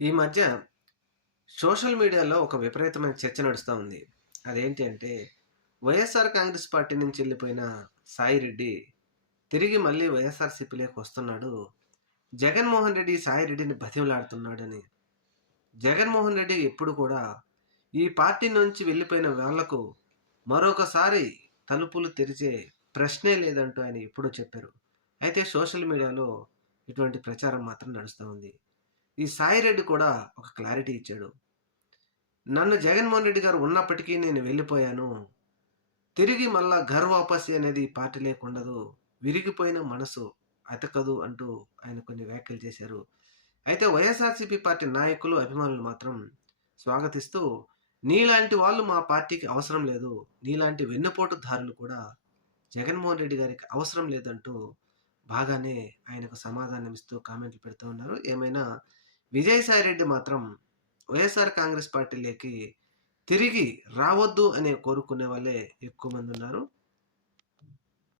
ఈ మధ్య సోషల్ మీడియాలో ఒక విపరీతమైన చర్చ నడుస్తా ఉంది. అదేంటి అంటే, వైఎస్ఆర్ కాంగ్రెస్ పార్టీ నుంచి వెళ్ళిపోయిన సాయిరెడ్డి తిరిగి మళ్ళీ వైఎస్ఆర్‌సీపీలోకి వస్తున్నాడు. జగన్మోహన్ రెడ్డి సాయిరెడ్డిని బతిమిలాడుతున్నాడని. జగన్మోహన్ రెడ్డి ఎప్పుడు కూడా ఈ పార్టీ నుంచి వెళ్ళిపోయిన వాళ్లకు మరొకసారి తలుపులు తెరిచే ప్రశ్నే లేదంటూ ఆయన ఎప్పుడూ చెప్పారు. అయితే సోషల్ మీడియాలో ఇటువంటి ప్రచారం మాత్రం నడుస్తా ఉంది. ఈ సాయిరెడ్డి కూడా ఒక క్లారిటీ ఇచ్చాడు. నన్ను జగన్మోహన్ రెడ్డి గారు ఉన్నప్పటికీ నేను వెళ్ళిపోయాను. తిరిగి మళ్ళా ఘర్ వాపసి అనేది ఈ పార్టీలోకి ఉండదు. విరిగిపోయిన మనసు అతకదు అంటూ ఆయన కొన్ని వ్యాఖ్యలు చేశారు. అయితే వైఎస్ఆర్‌సీపీ పార్టీ నాయకులు, అభిమానులు మాత్రం స్వాగతిస్తూ, నీలాంటి వాళ్ళు మా పార్టీకి అవసరం లేదు. నీలాంటి వెన్నుపోటుదారులు కూడా జగన్మోహన్ రెడ్డి గారికి అవసరం లేదంటూ బాగానే ఆయనకు సమాధానమిస్తూ కామెంట్లు పెడుతూ ఉన్నారు. ఏమైనా విజయసాయిరెడ్డి మాత్రం వైఎస్ఆర్ కాంగ్రెస్ పార్టీలోకి తిరిగి రావద్దు అనే కోరుకునే వాళ్ళే ఎక్కువ మంది ఉన్నారు.